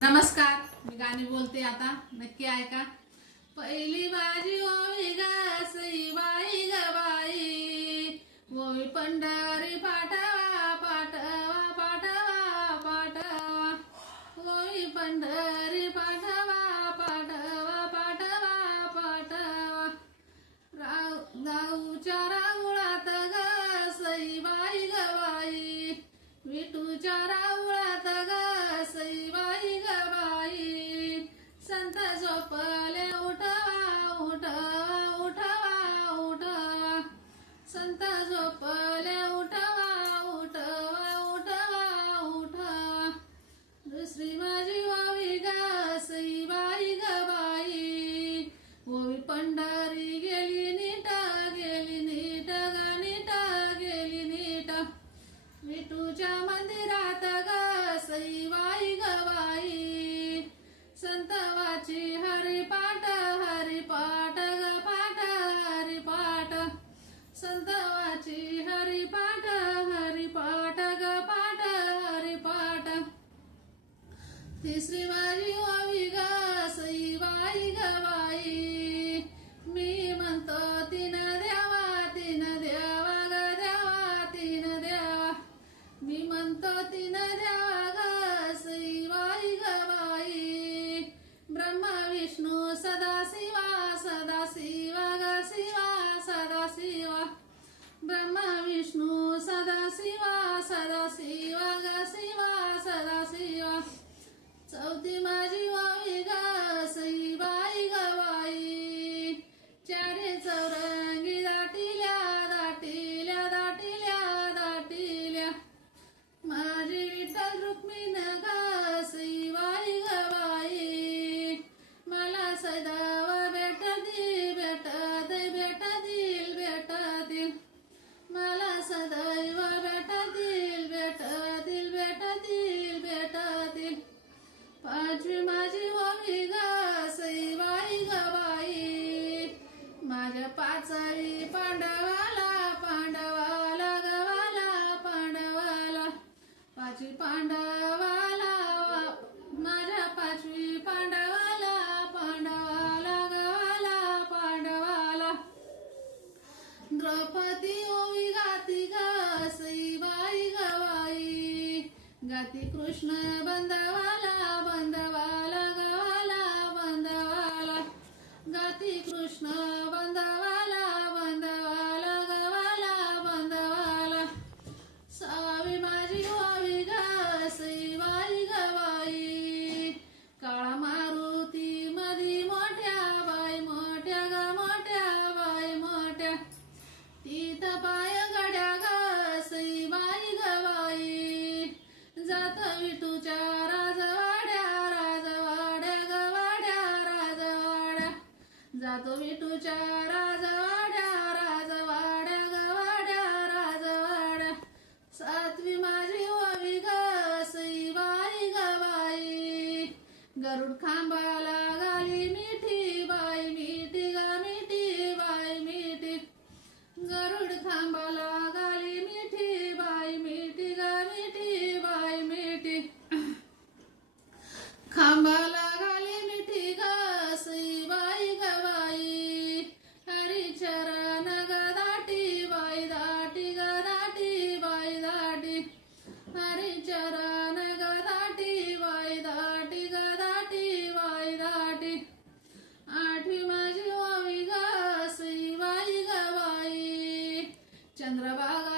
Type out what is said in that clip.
नमस्कार मी गाणी बोलते आता. नक्की ऐका पहिली माझी ओवी गाई गवाई ओवी पंढर Esse Mario, गाती कृष्ण बंधवाला तुम्ही तुझ्या राजवाड्या राजवाड्या गवाड्या राजवाड्या सातवी माझी वी गसई बाई. गवाई गरुड खान शरण गदाटी बाई दाटी गदाटी बाई दाटी हरी चरण गदाटी बाई दाटी गदाटी बाई दाटी आठवी माझी ओवी ग बाई ग बाई. चंद्रभागा